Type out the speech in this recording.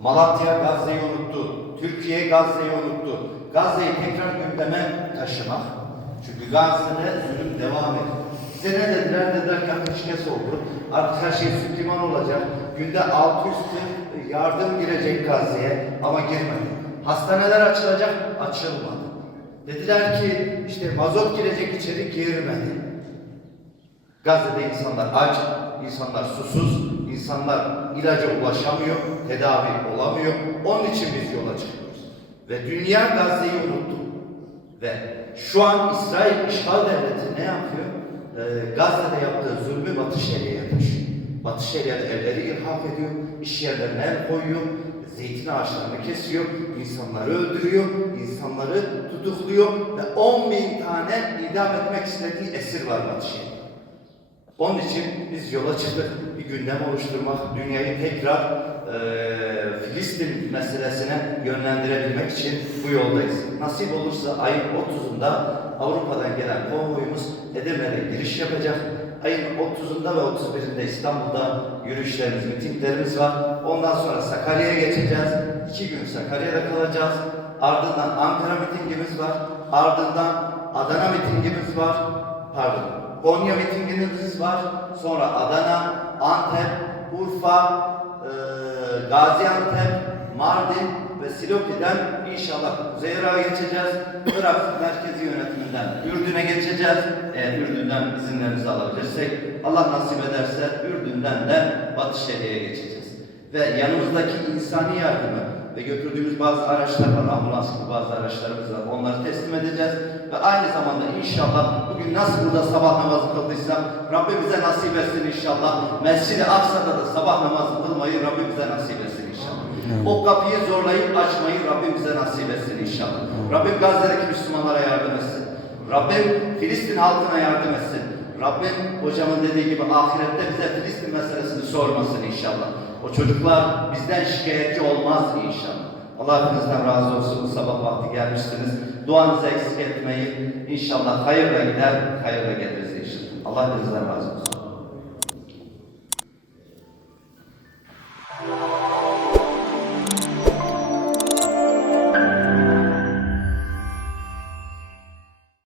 Malatya Gazze'yi unuttu. Türkiye Gazze'yi unuttu. Gazze'yi tekrar gündeme taşımak. Çünkü Gazze'de zulüm devam ediyor. Bize ne dediler? Dediler ki ateşkes oldu. Artık her şey süt liman olacak. Günde 600 tır yardım girecek Gazze'ye ama girmedi. Hastaneler açılacak, açılmadı. Dediler ki işte mazot girecek, içeri girmedi. Gazze'de insanlar aç, insanlar susuz, insanlar ilaca ulaşamıyor, tedavi olamıyor. Onun için biz yola çıkıyoruz. Ve dünya Gazze'yi unuttu. Ve şu an İsrail işgal devleti ne yapıyor? Gazze'de yaptığı zulmü Batı Şeria'ya taşıyor. Batı Şeria evleri ilhak ediyor, iş yerlerine el koyuyor, zeytin ağaçlarını kesiyor, insanları öldürüyor, insanları tutukluyor ve 10.000 tane idam etmek istediği esir var Batı Şeria. Onun için biz yola çıktık, bir gündem oluşturmak, dünyayı tekrar Filistin meselesine yönlendirebilmek için bu yoldayız. Nasip olursa ayın 30'unda Avrupa'dan gelen konvoyumuz Edirne'de giriş yapacak. Ayın 30'unda ve 31'inde İstanbul'da yürüyüşlerimiz, mitinglerimiz var. Ondan sonra Sakarya'ya geçeceğiz. 2 gün Sakarya'da kalacağız. Ardından Ankara mitingimiz var. Ardından Adana mitingimiz var. Konya mitingimiz var. Sonra Adana, Antep, Urfa, Gaziantep, Mardin ve Silopi'den inşallah Kuzey Irak'a geçeceğiz. Irak merkezi yönetiminden Ürdün'e geçeceğiz. Eğer Ürdün'den izinlerimizi alabilirsek, Allah nasip ederse Ürdün'den de Batı Şeria'ya geçeceğiz. Ve yanımızdaki insani yardımı ve götürdüğümüz bazı araçlar var, ambulans gibi bazı araçlarımız var. Onları teslim edeceğiz. Ve aynı zamanda inşallah bugün nasıl burada sabah namazı kıldıysam Rabbim bize nasip etsin inşallah. Mescid-i Aksa'da da sabah namazı kılmayı Rabbim bize nasip etsin inşallah. O kapıyı zorlayıp açmayı Rabbim bize nasip etsin inşallah. Rabbim Gazze'deki Müslümanlara yardım etsin. Rabbim Filistin halkına yardım etsin. Rabbim hocamın dediği gibi ahirette bize Filistin meselesini sormasın inşallah. O çocuklar bizden şikayetçi olmaz inşallah. Allah hepinizden razı olsun. Bu sabah vakti gelmişsiniz. Duanızı eksik etmeyin. İnşallah hayırla gider, hayırla geliriz inşallah. Allah hepinizden razı olsun.